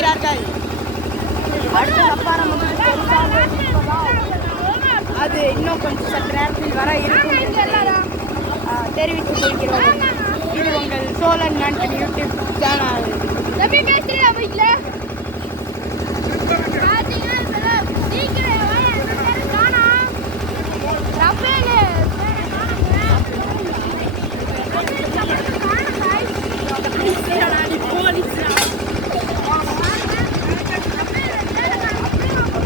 கொண்டிருக்கிறார்கள். அடுத்த சப்பாரம் அது இன்னும் கொஞ்சம் சற்று நேரத்தில் வர இருக்கும் என்பதை தெரிவித்துக் கொள்கிறோம். இது உங்கள் சோழன் நாட்டின் யூடியூப் சேனல்.